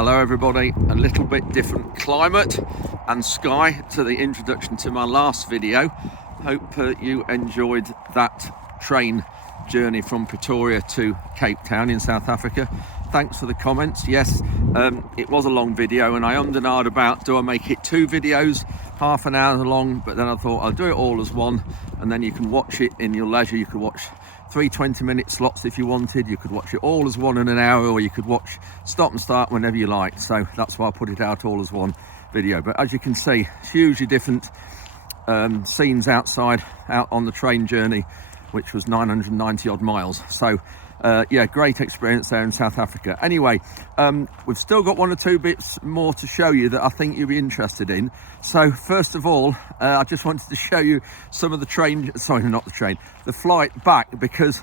Hello everybody, a little bit different climate and sky to the introduction to my last video. Hope you enjoyed that train journey from Pretoria to Cape Town in South Africa. Thanks for the comments. Yes, it was a long video and I ummed and ahed about, do I make it 2 videos, half an hour long? But then I thought I'll do it all as one, and then you can watch it in your leisure. You could watch 3 20-minute slots if you wanted. You could watch it all as one in an hour, or you could watch stop and start whenever you like. So that's why I put it out all as one video. But as you can see, hugely different scenes outside, out on the train journey, which was 990 odd miles. So yeah, great experience there in South Africa. Anyway, we've still got 1 or 2 bits more to show you that I think you'll be interested in. So first of all, I just wanted to show you some of the the flight back, because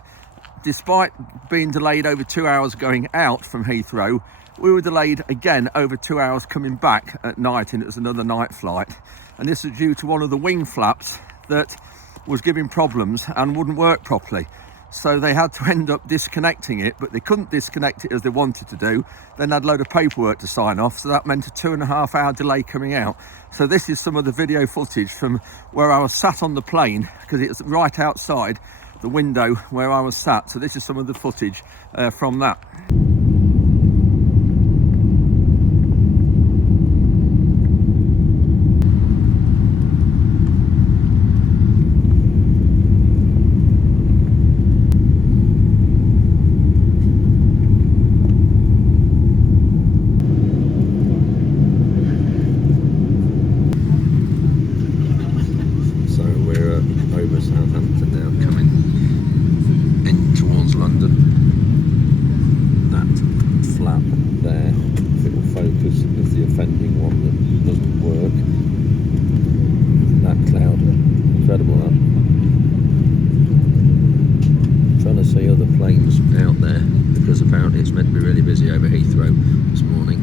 despite being delayed over 2 hours going out from Heathrow, we were delayed again over 2 hours coming back at night, and it was another night flight. And this is due to one of the wing flaps that was giving problems and wouldn't work properly. So they had to end up disconnecting it, but they couldn't disconnect it as they wanted to do. Then had a load of paperwork to sign off, so that meant a 2.5 hour delay coming out. So this is some of the video footage from where I was sat on the plane, because it's right outside the window where I was sat. So this is some of the footage from that. See other planes out there, because apparently it's meant to be really busy over Heathrow this morning.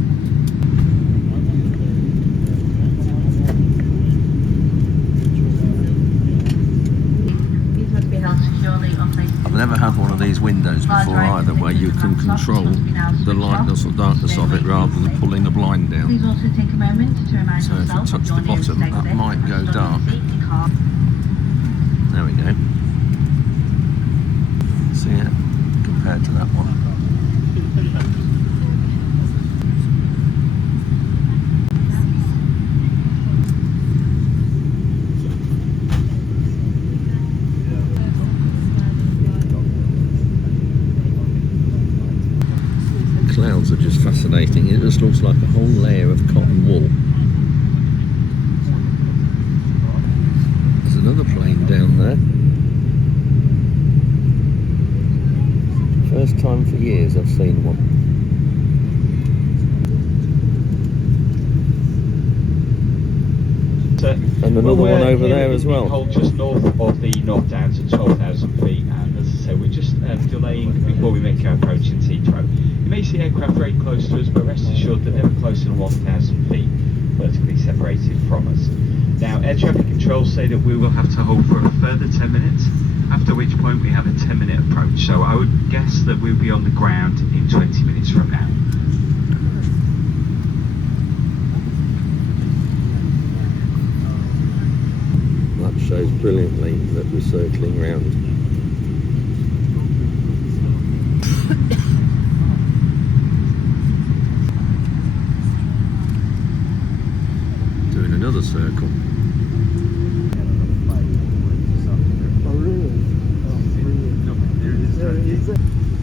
I've never had one of these windows before either, where you can control the lightness or darkness of it rather than pulling the blind down. So if it touched the bottom, that might go dark. There we go. See it compared to that one. The clouds are just fascinating. It just looks like a whole layer of cotton wool. There's another plane down there. First time for years I've seen one. And another one over there as well. Just north of the knock down to 12,000 feet, and as I say, we're just delaying before we make our approach in Heathrow. You may see aircraft very close to us, but rest assured they're never closer than 1,000 feet vertically separated from us. Now, air traffic control say that we will have to hold for a further 10 minutes, after which point we have a 10-minute approach. So I would guess that we'll be on the ground in 20 minutes from now. That shows brilliantly that we're circling round. Doing another circle.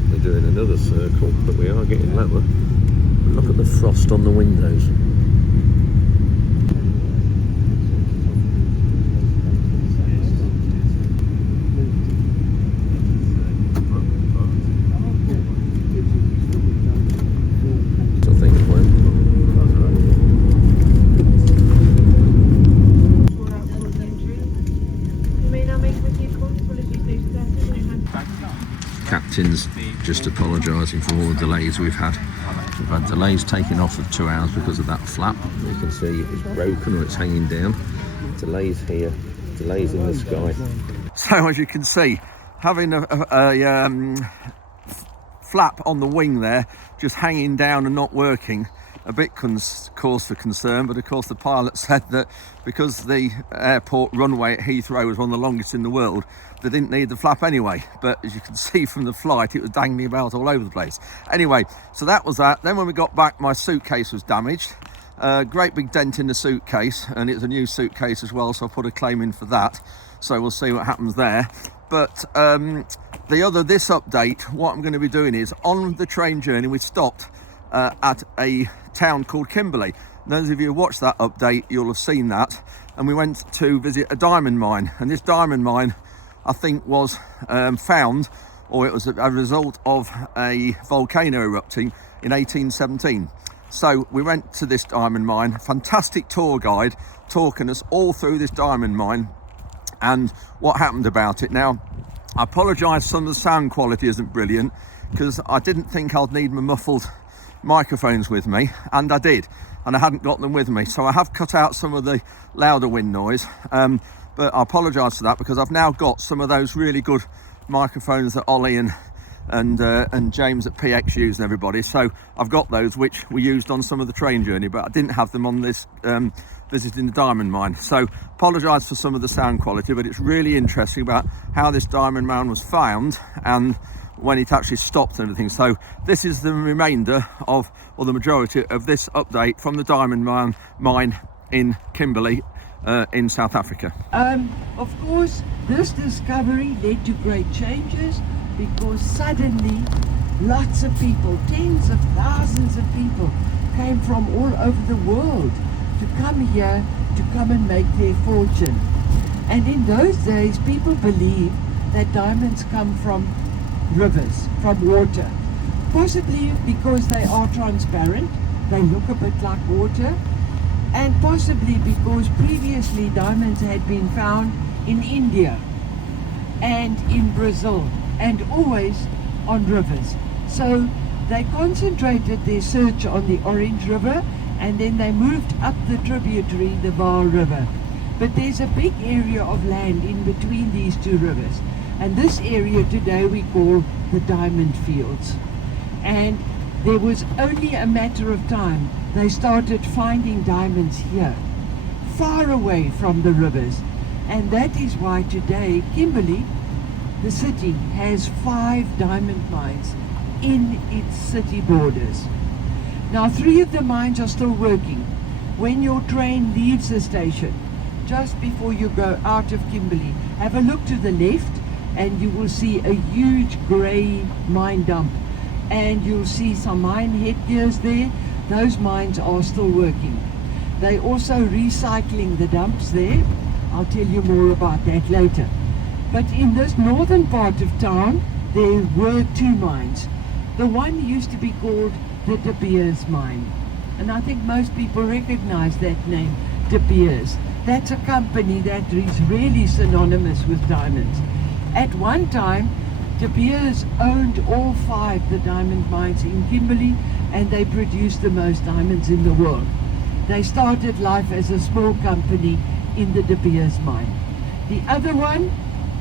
We're doing another circle, but we are getting lower. Look at the frost on the windows. Captain's just apologising for all the delays we've had. We've had delays taking off of 2 hours because of that flap. You can see it's broken or it's hanging down. Delays here, delays in the sky. So as you can see, having a flap on the wing there, just hanging down and not working, a bit cause for concern, but of course the pilot said that because the airport runway at Heathrow was one of the longest in the world, they didn't need the flap anyway. But as you can see from the flight, it was dangling about all over the place. Anyway, so that was that. Then when we got back, my suitcase was damaged. Great big dent in the suitcase, and it's a new suitcase as well, so I put a claim in for that. So we'll see what happens there. But this update, what I'm going to be doing is, on the train journey, we stopped at a town called Kimberley. Those of you who watched that update, you'll have seen that. And we went to visit a diamond mine. And this diamond mine, I think, was found, or it was a result of a volcano erupting in 1817. So we went to this diamond mine, fantastic tour guide talking us all through this diamond mine and what happened about it. Now, I apologise, some of the sound quality isn't brilliant because I didn't think I'd need my muffled microphones with me, and I did, and I hadn't got them with me, so I have cut out some of the louder wind noise, but I apologise for that because I've now got some of those really good microphones that Ollie and James at PX use and everybody. So I've got those which we used on some of the train journey, but I didn't have them on this visiting the diamond mine. So apologise for some of the sound quality, but it's really interesting about how this diamond mine was found and when it actually stopped and everything. So this is the remainder of, or the majority of this update from the diamond mine in Kimberley in South Africa. Of course, this discovery led to great changes because suddenly lots of people, tens of thousands of people, came from all over the world to come here to come and make their fortune. And in those days, people believed that diamonds come from rivers, from water, possibly because they are transparent, they look a bit like water, and possibly because previously diamonds had been found in India and in Brazil and always on rivers. So they concentrated their search on the Orange River, and then they moved up the tributary, the Vaal River. But there's a big area of land in between these two rivers, and this area today we call the Diamond Fields. And there was only a matter of time they started finding diamonds here, far away from the rivers. And that is why today Kimberley, the city, has 5 diamond mines in its city borders. Now 3 of the mines are still working. When your train leaves the station, just before you go out of Kimberley, have a look to the left and you will see a huge grey mine dump, and you'll see some mine headgears there. Those mines are still working. They're also recycling the dumps there. I'll tell you more about that later. But in this northern part of town, there were 2 mines. The one used to be called the De Beers mine, and I think most people recognize that name, De Beers. That's a company that is really synonymous with diamonds. At one time, De Beers owned all 5 the diamond mines in Kimberley, and they produced the most diamonds in the world. They started life as a small company in the De Beers mine. The other one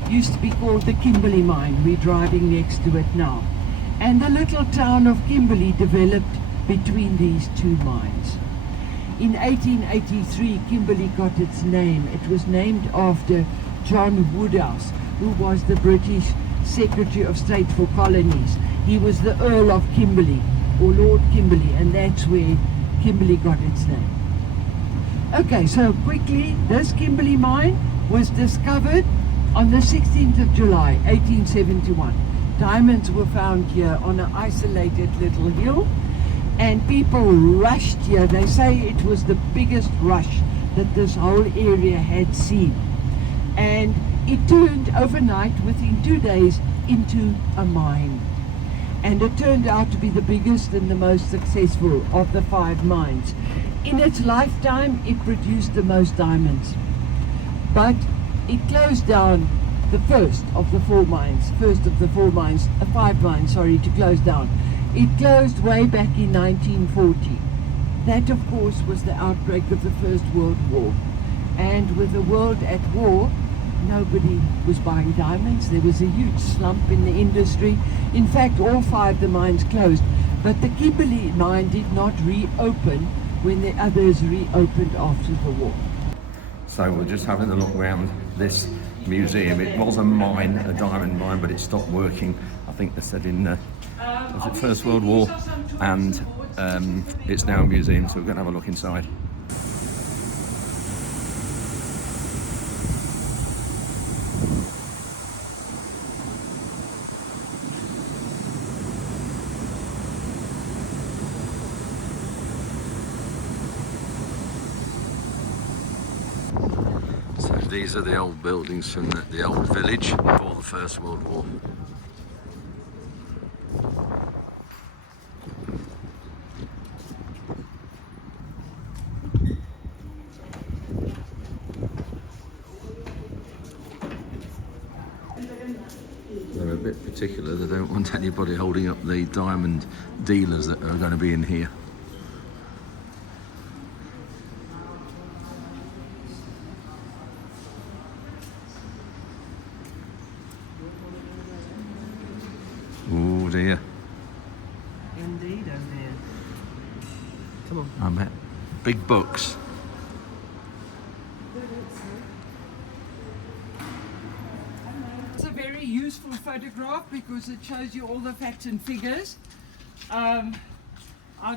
used to be called the Kimberley mine. We're driving next to it now. And the little town of Kimberley developed between these 2 mines. In 1883, Kimberley got its name. It was named after John Woodhouse, who was the British Secretary of State for Colonies. He was the Earl of Kimberley, or Lord Kimberley, and that's where Kimberley got its name. Okay, so quickly, this Kimberley mine was discovered on the 16th of July, 1871. Diamonds were found here on an isolated little hill, and people rushed here. They say it was the biggest rush that this whole area had seen. And it turned overnight, within 2 days, into a mine. And it turned out to be the biggest and the most successful of the 5 mines. In its lifetime, it produced the most diamonds. But it closed down the first of the 5 mines, to close down. It closed way back in 1940. That, of course, was the outbreak of the First World War. And with the world at war, nobody was buying diamonds. There was a huge slump in the industry. In fact, all 5 of the mines closed. But the Kimberley mine did not reopen when the others reopened after the war. So we're just having a look around this museum. It was a mine, a diamond mine, but it stopped working, I think they said in was it First World War, and it's now a museum, so we're going to have a look inside. So these are the old buildings from the old village before the First World War. They're a bit particular, they don't want anybody holding up the diamond dealers that are going to be in here. Oh dear. Indeed, oh dear. Come on. I met big bucks. It's a very useful photograph because it shows you all the facts and figures. I'll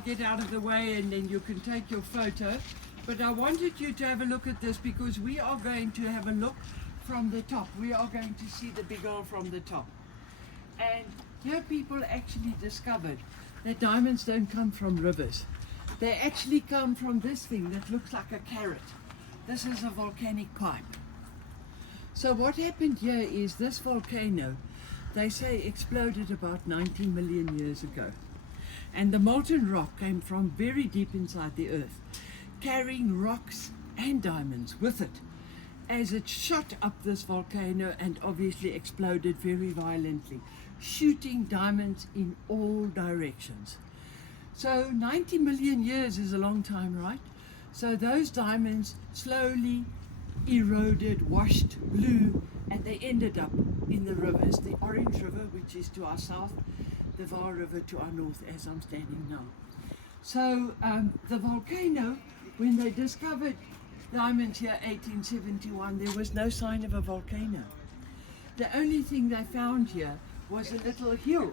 get out of the way and then you can take your photo. But I wanted you to have a look at this because we are going to have a look from the top. We are going to see the big hole from the top. And here people actually discovered that diamonds don't come from rivers. They actually come from this thing that looks like a carrot. This is a volcanic pipe. So what happened here is this volcano, they say, exploded about 90 million years ago. And the molten rock came from very deep inside the earth, carrying rocks and diamonds with it as it shot up this volcano and obviously exploded very violently, shooting diamonds in all directions. So 90 million years is a long time, right? So those diamonds slowly eroded, washed, blew, and they ended up in the rivers. The Orange River, which is to our south, the Var River to our north, as I'm standing now. So the volcano, when they discovered diamonds here 1871, there was no sign of a volcano. The only thing they found here was a little hill.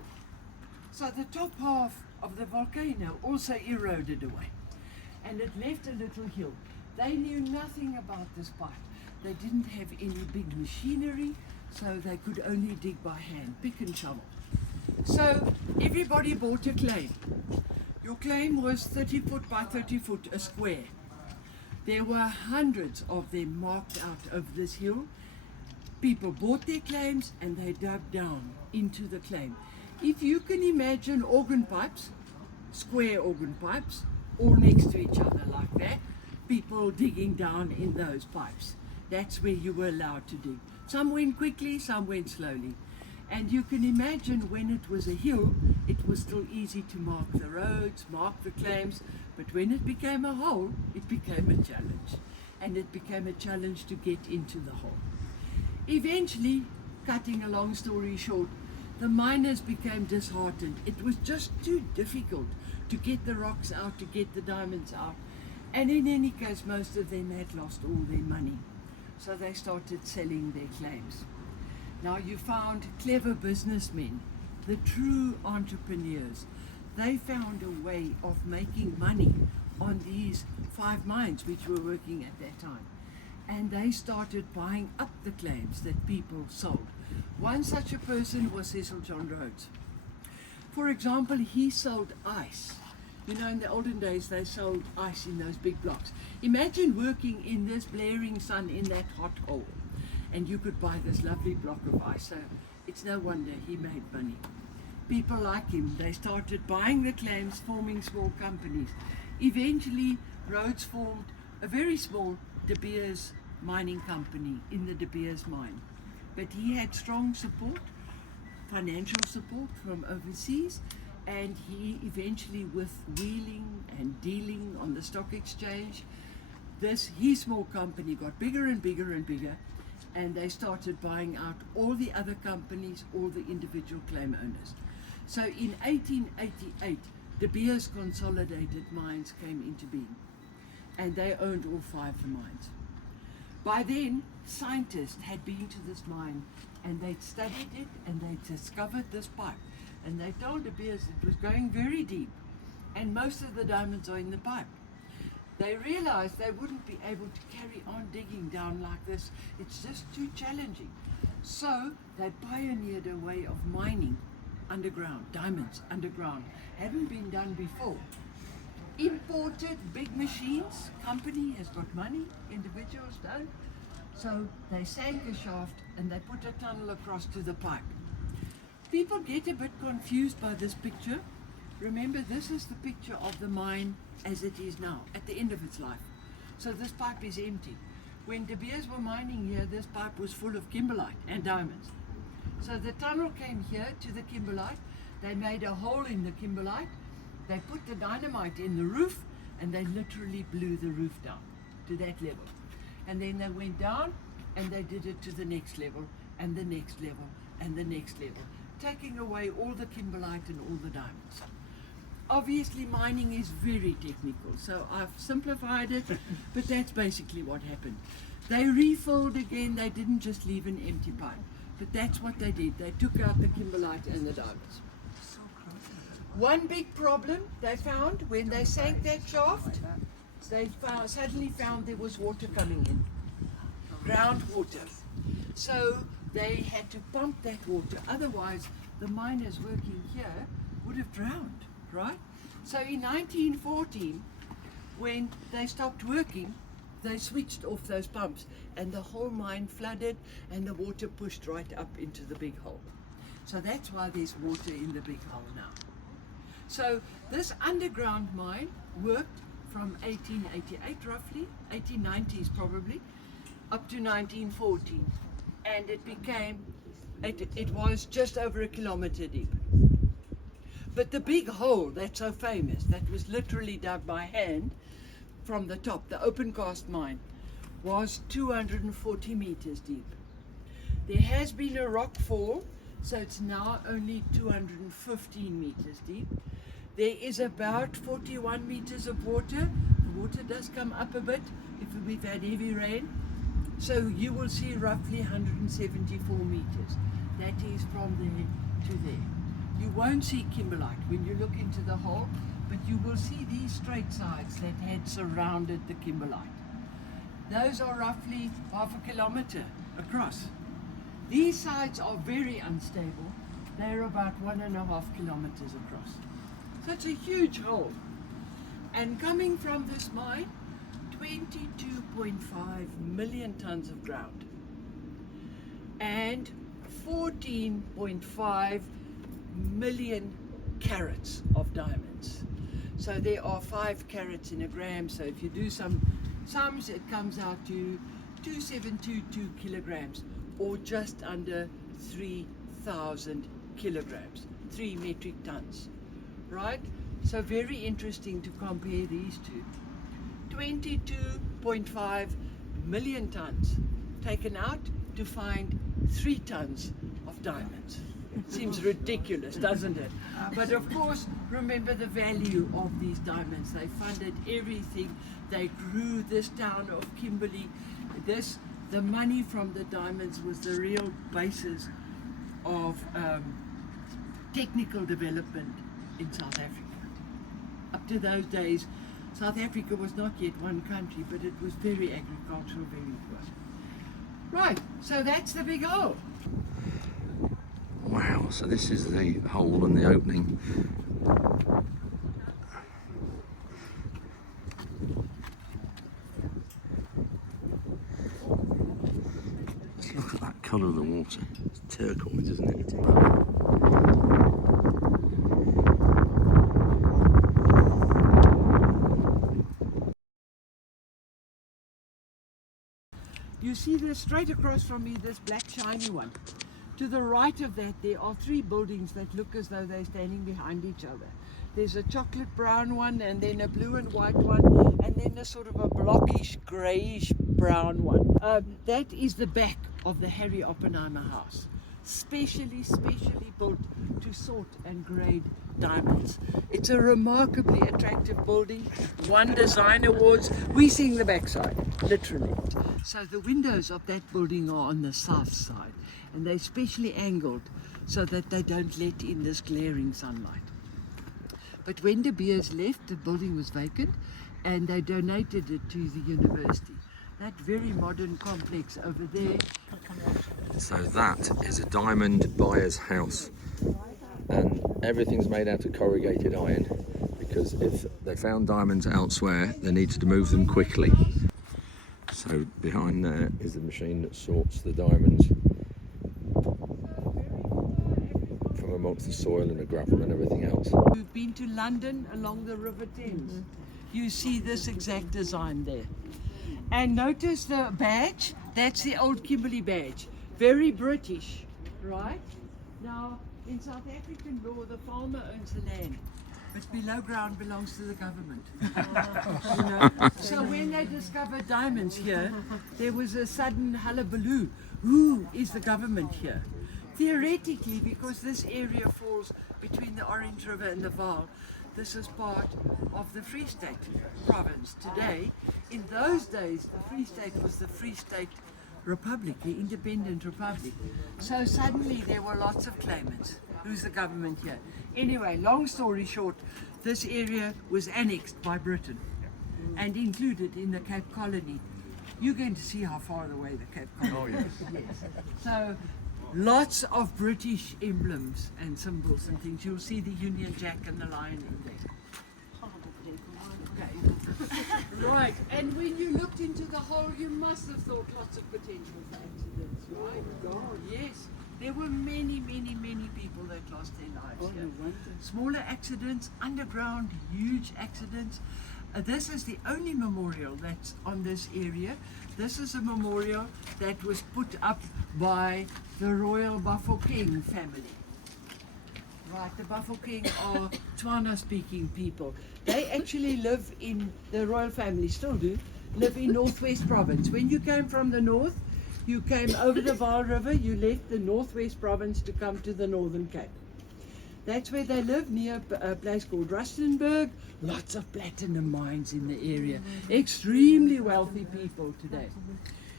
So the top half of the volcano also eroded away, and it left a little hill. They knew nothing about this pipe. They didn't have any big machinery, so they could only dig by hand, pick and shovel. So everybody bought a claim. Your claim was 30 foot by 30 foot, a square. There were hundreds of them marked out over this hill. People bought their claims and they dug down into the claim. If you can imagine organ pipes, square organ pipes, all next to each other like that, people digging down in those pipes. That's where you were allowed to dig. Some went quickly, some went slowly. And you can imagine when it was a hill, it was still easy to mark the roads, mark the claims, but when it became a hole, it became a challenge. And it became a challenge to get into the hole. Eventually, cutting a long story short, the miners became disheartened. It was just too difficult to get the rocks out, to get the diamonds out. And in any case, most of them had lost all their money. So they started selling their claims. Now you found clever businessmen, the true entrepreneurs. They found a way of making money on these 5 mines which were working at that time. And they started buying up the claims that people sold. One such a person was Cecil John Rhodes. For example, he sold ice. You know, in the olden days, they sold ice in those big blocks. Imagine working in this blaring sun in that hot hole, and you could buy this lovely block of ice. So it's no wonder he made money. People like him, they started buying the claims, forming small companies. Eventually, Rhodes formed a very small De Beers mining company in the De Beers mine. But he had strong support, financial support from overseas, and he eventually, with wheeling and dealing on the stock exchange, his small company got bigger and bigger and bigger, and they started buying out all the other companies, all the individual claim owners. So in 1888, De Beers Consolidated Mines came into being, and they owned all 5 of the mines. By then, scientists had been to this mine and they'd studied it and they'd discovered this pipe. And they told De Beers it was going very deep and most of the diamonds are in the pipe. They realized they wouldn't be able to carry on digging down like this. It's just too challenging. So they pioneered a way of mining underground, diamonds underground. Hadn't been done before. Imported big machines. Company has got money, individuals don't. So they sank a shaft and they put a tunnel across to the pipe. People get a bit confused by this picture. Remember, this is the picture of the mine as it is now, at the end of its life. So this pipe is empty. When De Beers were mining here, this pipe was full of kimberlite and diamonds. So the tunnel came here to the kimberlite. They made a hole in the kimberlite. They put the dynamite in the roof and they literally blew the roof down to that level. And then they went down and they did it to the next level and the next level and the next level, taking away all the kimberlite and all the diamonds. Obviously mining is very technical, so I've simplified it, but that's basically what happened. They refilled again, they didn't just leave an empty pipe, but that's what they did. They took out the kimberlite and the diamonds. One big problem they found when they sank that shaft, they suddenly found there was water coming in, groundwater. So they had to pump that water, otherwise the miners working here would have drowned, right? So in 1914, when they stopped working, they switched off those pumps and the whole mine flooded and the water pushed right up into the big hole. So that's why there's water in the big hole now. So this underground mine worked from 1888 roughly, 1890s probably, up to 1914. And it was just over a kilometer deep. But the big hole that's so famous, that was literally dug by hand from the top, the open cast mine, was 240 meters deep. There has been a rock fall, so it's now only 215 meters deep. There is about 41 meters of water. The water does come up a bit if we've had heavy rain. So you will see roughly 174 meters. That is from there to there. You won't see kimberlite when you look into the hole, but you will see these straight sides that had surrounded the kimberlite. Those are roughly half a kilometer across. These sides are very unstable. They're about 1.5 kilometers across. So it's a huge hole. And coming from this mine, 22.5 million tons of ground and 14.5 million carats of diamonds. So there are 5 carats in a gram. So if you do some sums, it comes out to 2722 kilograms, or just under 3,000 kilograms, 3 metric tons, right? So very interesting to compare these two. 22.5 million tons taken out to find 3 tons of diamonds. Seems ridiculous, doesn't it? But of course, remember the value of these diamonds. They funded everything. They grew this town of Kimberley. The money from the diamonds was the real basis of technical development in South Africa. Up to those days, South Africa was not yet one country, but it was very agricultural, very poor. Right, so that's the big hole. Wow, so this is the hole and the opening. Let's look at that colour of the water. It's turquoise, isn't it? You see this straight across from me, this black shiny one. To the right of that, there are 3 buildings that look as though they're standing behind each other. There's a chocolate brown one, and then a blue and white one, and then a sort of a blockish greyish brown one. That is the back of the Harry Oppenheimer house, specially built to sort and grade diamonds. It's a remarkably attractive building, won design awards. We sing the backside, literally. So the windows of that building are on the south side, and they're specially angled so that they don't let in this glaring sunlight. But when De Beers left, the building was vacant, and they donated it to the university. That very modern complex over there. So that is a diamond buyer's house, and everything's made out of corrugated iron, because if they found diamonds elsewhere they needed to move them quickly. So behind there is the machine that sorts the diamonds from amongst the soil and the gravel and everything else. You've been to London along the River Thames. You see this exact design there. And notice the badge, that's the old Kimberley badge. Very British, right? Now, in South African law, the farmer owns the land, but below ground belongs to the government. You know? So when they discovered diamonds here, there was a sudden hullabaloo. Who is the government here? Theoretically, because this area falls between the Orange River and the Vaal, this is part of the Free State province today. In those days, the Free State was the Free State Republic, the independent republic. So suddenly there were lots of claimants. Who's the government here? Anyway, long story short, this area was annexed by Britain and included in the Cape Colony. You're going to see how far away the Cape Colony is. Yes. So lots of British emblems and symbols and things. You'll see the Union Jack and the lion in there. Okay. Right, and when you looked into the hole, you must have thought lots of potential for accidents, right? God, yes. There were many people that lost their lives here. Smaller accidents, underground, huge accidents. This is the only memorial that's on this area. This is a memorial that was put up by the Royal Bafokeng family. Right, the Bafokeng are Tswana-speaking people. They actually live in, the royal family still do, live in Northwest Province. When you came from the north, you came over the Vaal River, you left the Northwest Province to come to the Northern Cape. That's where they live, near a place called Rustenburg. Lots of platinum mines in the area. Extremely wealthy people today.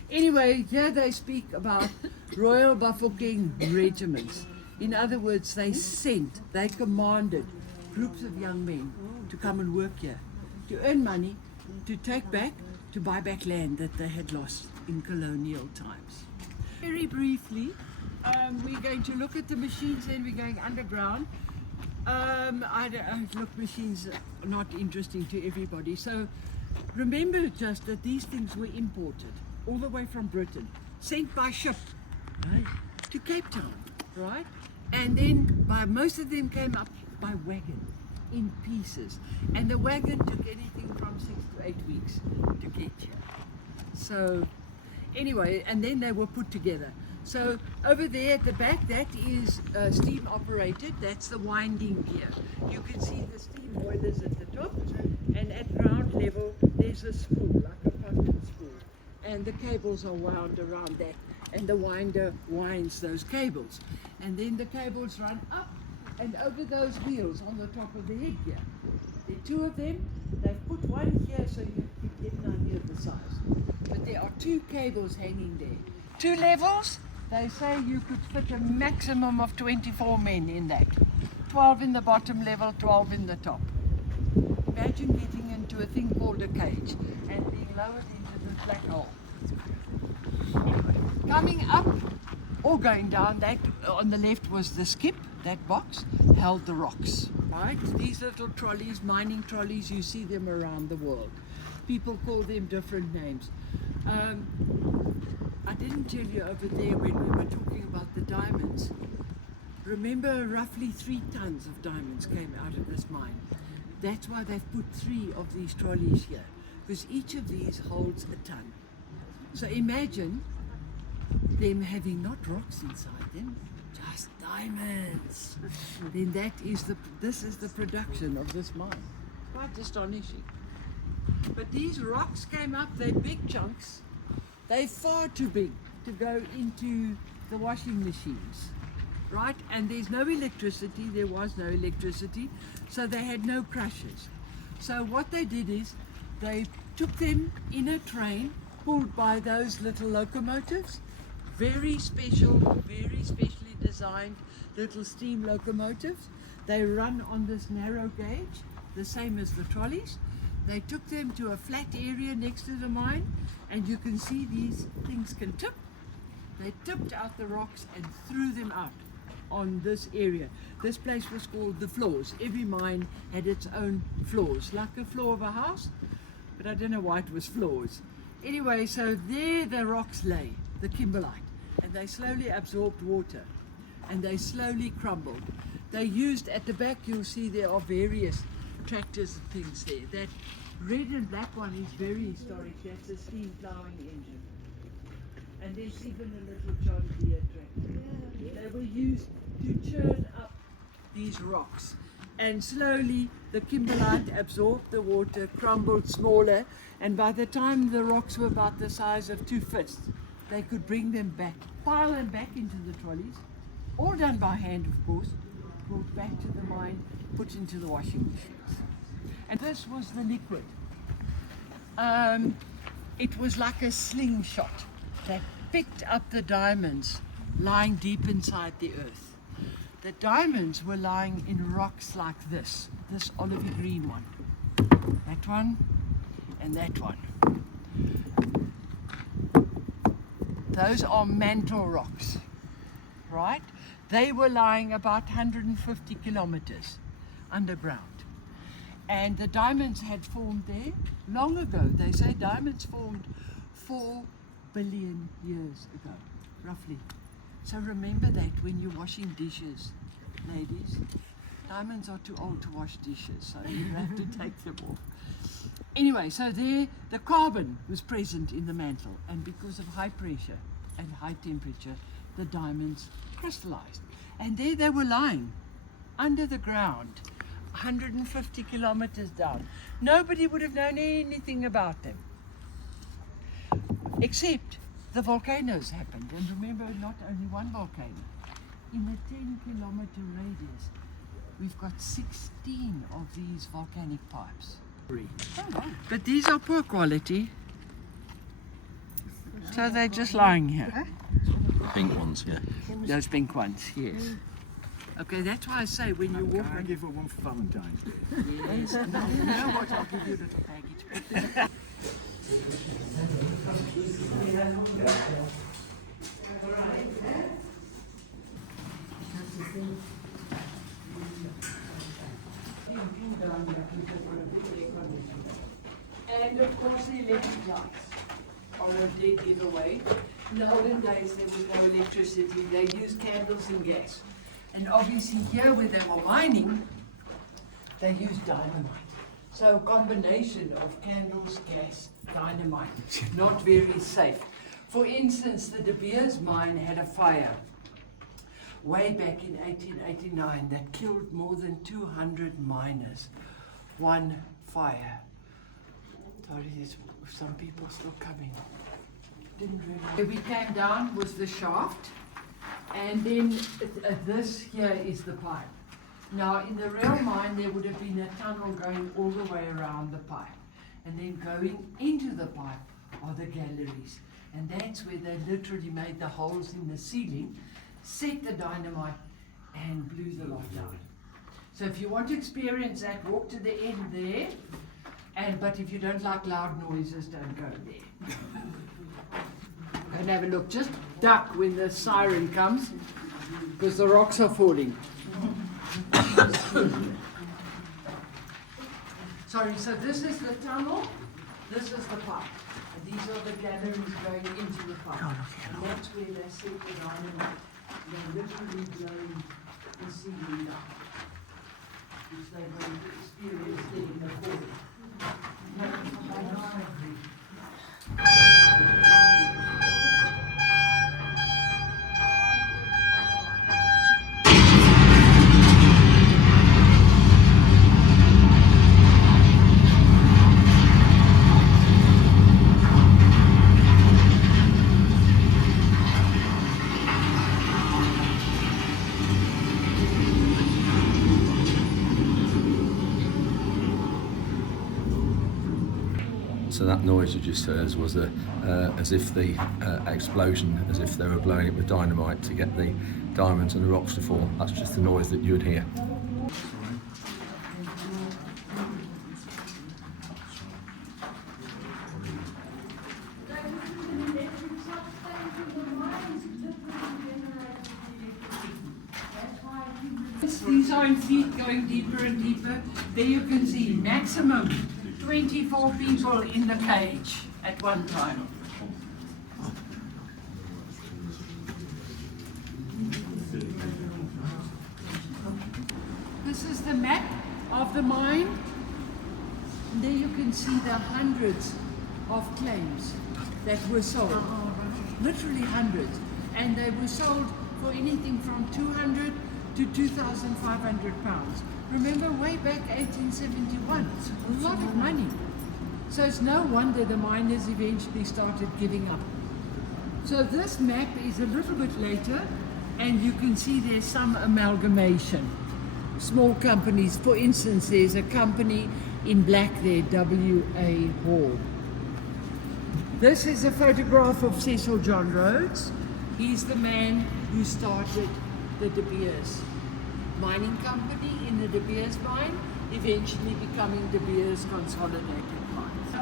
Anyway, here they speak about Royal Bafokeng regiments. In other words, they commanded groups of young men to come and work here, to earn money, to take back, to buy back land that they had lost in colonial times. Very briefly, we're going to look at the machines, then we're going underground. Look, machines are not interesting to everybody. So remember just that these things were imported all the way from Britain, sent by ship, right, to Cape Town, right? And then most of them came up by wagon in pieces. And the wagon took anything from 6 to 8 weeks to get here. So anyway, and then they were put together. So over there at the back, that is steam operated. That's the winding gear. You can see the steam boilers at the top, and at ground level there's a spool, like a pumpkin spool, and the cables are wound around that, and the winder winds those cables, and then the cables run up and over those wheels on the top of the headgear. There are two of them. They've put one here so you can get an idea of the size. But there are two cables hanging there. 2 levels. They say you could fit a maximum of 24 men in that. 12 in the bottom level, 12 in the top. Imagine getting into a thing called a cage and being lowered into this black hole. Anyway, coming up or going down, that on the left was the skip. That box held the rocks. Right? These little trolleys, mining trolleys, you see them around the world. People call them different names. I didn't tell you over there when we were talking about the diamonds. Remember, roughly 3 tons of diamonds came out of this mine. That's why they've put 3 of these trolleys here, because each of these holds a ton. So imagine them having not rocks inside them, just diamonds. Then this is the production of this mine. Quite astonishing. But these rocks came up, they're big chunks. They're far too big to go into the washing machines. right? And there's no electricity, there was no electricity, so they had no crushers. So what they did is they took them in a train pulled by those little locomotives, very specially designed little steam locomotives. They run on this narrow gauge, the same as the trolleys. They took them to a flat area next to the mine, and you can see these things can tip. They tipped out the rocks and threw them out on this area. This place was called the floors. Every mine had its own floors, like a floor of a house, but I don't know why it was floors. Anyway, so there the rocks lay, the kimberlite, and they slowly absorbed water, and they slowly crumbled. They used, at the back you'll see there are various tractors and things there. That red and black one is very historic. That's a steam ploughing engine. And there's even a little John Deere tractor. They were used to churn up these rocks. And slowly the kimberlite absorbed the water, crumbled smaller, and by the time the rocks were about the size of 2 fists, they could bring them back, pile them back into the trolleys, all done by hand of course, brought back to the mine, put into the washing machines. And this was the liquid. It was like a slingshot that picked up the diamonds lying deep inside the earth. The diamonds were lying in rocks like this olivey green one, that one, and that one. Those are mantle rocks, right? They were lying about 150 kilometers underground. And the diamonds had formed there long ago. They say diamonds formed 4 billion years ago, roughly. So remember that when you're washing dishes, ladies. Diamonds are too old to wash dishes, so you have to take them off. Anyway, so there the carbon was present in the mantle, and because of high pressure and high temperature, the diamonds crystallized. And there they were lying under the ground, 150 kilometers down. Nobody would have known anything about them, except the volcanoes happened. And remember, not only one volcano. In a 10-kilometer radius, we've got 16 of these volcanic pipes. But these are poor quality, so they're just lying here. Pink ones, yeah. Those pink ones, yes. Okay, that's why I say when you walk... Can I give her one for Valentine's Day? Yes, and you know what, I'll give you a little package. And of course the electric lights are a dead giveaway. In the olden days there was no electricity, they used candles and gas. And obviously here where they were mining, they used dynamite. So a combination of candles, gas, dynamite, not very safe. For instance, the De Beers mine had a fire way back in 1889 that killed more than 200 miners. One fire. Sorry, there's some people still coming. Didn't really. Where we came down was the shaft, and then this here is the pipe. Now in the real mine there would have been a tunnel going all the way around the pipe, and then going into the pipe are the galleries, and that's where they literally made the holes in the ceiling, set the dynamite and blew the lot down. So if you want to experience that, walk to the end there, but if you don't like loud noises, don't go there. Go and have a look. Just duck when the siren comes, because the rocks are falling. Sorry, so this is the tunnel, this is the pipe. And these are the galleries going into the pipe. And that's where they set the dynamite. They're literally blowing the ceiling down, which they're going to experience there in the fall. So that noise you just heard was as if the explosion, as if they were blowing it with dynamite to get the diamonds and the rocks to fall. That's just the noise that you would hear. These are in feet going deeper and deeper. There you can see maximum 24 people in the cage at one time. This is the map of the mine. And there you can see the hundreds of claims that were sold. Literally hundreds. And they were sold for anything from 200 to 2,500 pounds. Remember, way back 1871, a lot of money. So it's no wonder the miners eventually started giving up. So this map is a little bit later, and you can see there's some amalgamation. Small companies, for instance, there's a company in black there, W.A. Hall. This is a photograph of Cecil John Rhodes. He's the man who started the De Beers mining company in the De Beers mine, eventually becoming De Beers Consolidated Mines.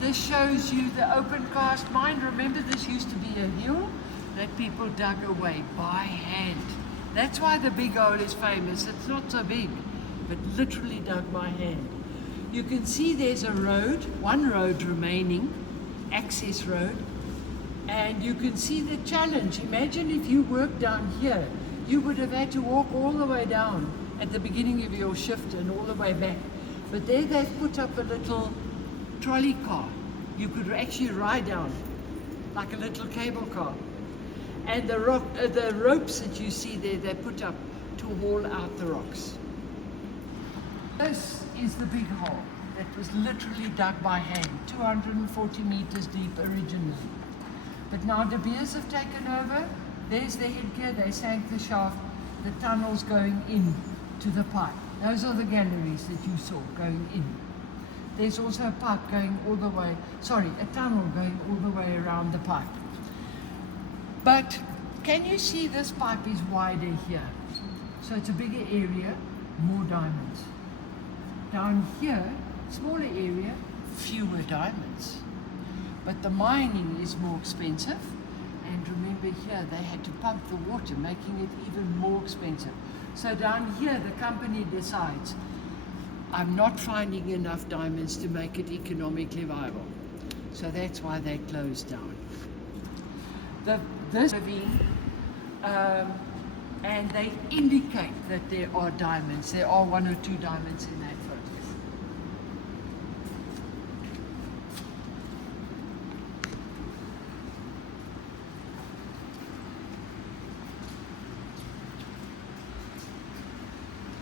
This shows you the open cast mine. Remember, this used to be a hill that people dug away by hand. That's why the big hole is famous. It's not so big, but literally dug by hand. You can see there's a road, one road remaining, access road, and you can see the challenge. Imagine if you worked down here, you would have had to walk all the way down at the beginning of your shift and all the way back. But there they've put up a little trolley car. You could actually ride down like a little cable car. And the ropes that you see there, they put up to haul out the rocks. This is the big hole that was literally dug by hand, 240 meters deep originally. But now De Beers have taken over. There's the headgear, they sank the shaft, the tunnels going in to the pipe. Those are the galleries that you saw going in. There's also a pipe going all the way, a tunnel going all the way around the pipe. But can you see this pipe is wider here? So it's a bigger area, more diamonds. Down here, smaller area, fewer diamonds. But the mining is more expensive. And remember here, they had to pump the water, making it even more expensive. So down here, the company decides, I'm not finding enough diamonds to make it economically viable. So that's why they closed down. This ravine, and they indicate that there are diamonds. There are 1 or 2 diamonds in that photo.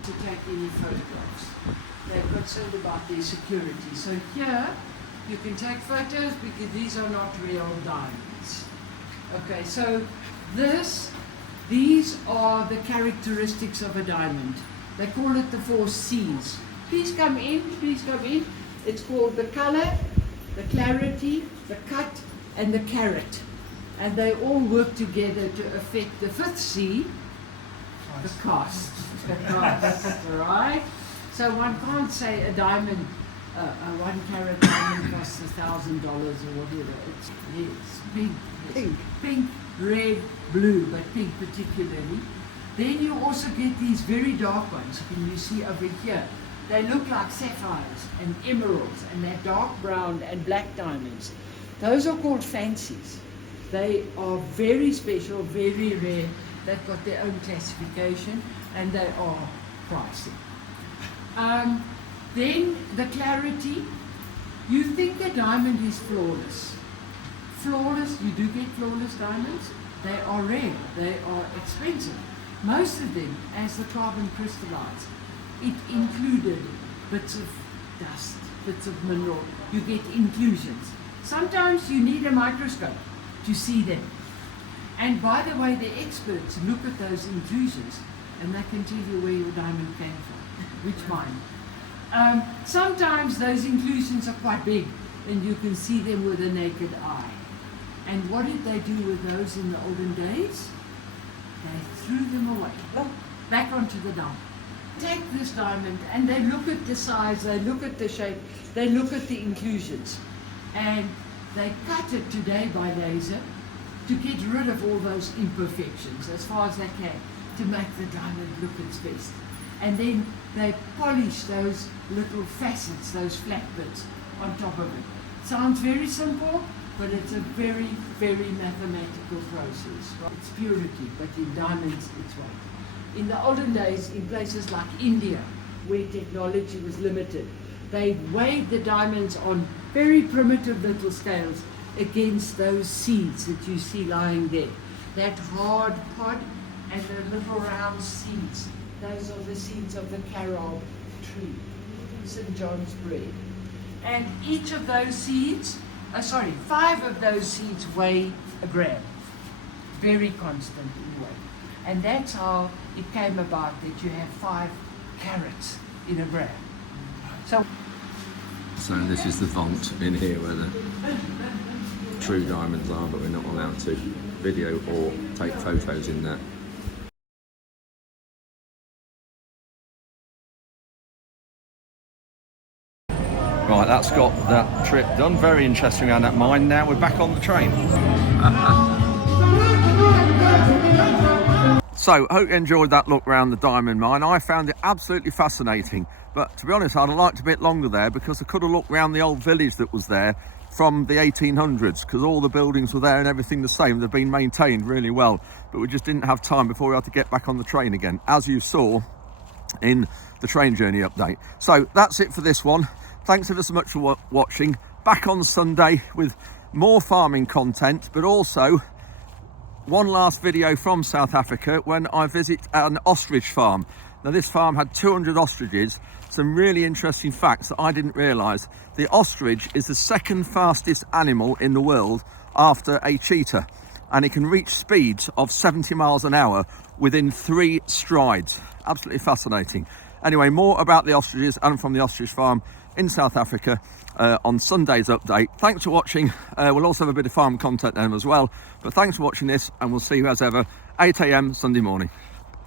To take any photographs. They're concerned about their security. So here you can take photos because these are not real diamonds. Okay, so these are the characteristics of a diamond. They call it the 4 C's. Please come in, please come in. It's called the color, the clarity, the cut, and the carat. And they all work together to affect the 5th C, the cost. Right? So one can't say a diamond, a 1 carat diamond costs $1,000 or whatever. It's pink, red, blue, but pink particularly. Then you also get these very dark ones. Can you see over here? They look like sapphires and emeralds, and they're dark brown and black diamonds. Those are called fancies. They are very special, very rare. They've got their own classification, and they are pricey. Then the clarity. You think a diamond is flawless. Flawless, you do get flawless diamonds. They are rare, they are expensive. Most of them, as the carbon crystallize, it included bits of dust, bits of mineral. You get inclusions. Sometimes you need a microscope to see them. And by the way, the experts look at those inclusions and they can tell you where your diamond came from, which mine. Sometimes those inclusions are quite big. and you can see them with a naked eye. And what did they do with those in the olden days? They threw them away, back onto the dump. Take this diamond and they look at the size, they look at the shape, they look at the inclusions, and they cut it today by laser to get rid of all those imperfections as far as they can, to make the diamond look its best. And then they polish those little facets, those flat bits on top of it. Sounds very simple, but it's a very, very mathematical process. It's purity, but in diamonds it's weight. In the olden days, in places like India, where technology was limited, they weighed the diamonds on very primitive little scales against those seeds that you see lying there. That hard pod and the little round seeds, those are the seeds of the carob tree, St. John's bread. And each of those seeds, 5 of those seeds weigh a gram, very constant in weight. And that's how it came about that you have 5 carats in a gram. So this is the vault in here where the true diamonds are, but we're not allowed to video or take photos in there. Right, that's got that trip done. Very interesting around that mine. Now we're back on the train. So, hope you enjoyed that look around the diamond mine. I found it absolutely fascinating. But to be honest, I'd have liked a bit longer there because I could have looked around the old village that was there from the 1800s, because all the buildings were there and everything the same. They've been maintained really well, but we just didn't have time before we had to get back on the train again, as you saw in the train journey update. So that's it for this one. Thanks ever so much for watching. Back on Sunday with more farming content, but also one last video from South Africa when I visit an ostrich farm. Now this farm had 200 ostriches. Some really interesting facts that I didn't realise. The ostrich is the second fastest animal in the world after a cheetah, and it can reach speeds of 70 miles an hour within 3 strides. Absolutely fascinating. Anyway, more about the ostriches and from the ostrich farm in South Africa on Sunday's update. Thanks for watching. We'll also have a bit of farm content then as well, but thanks for watching this, and we'll see you as ever 8 AM Sunday morning.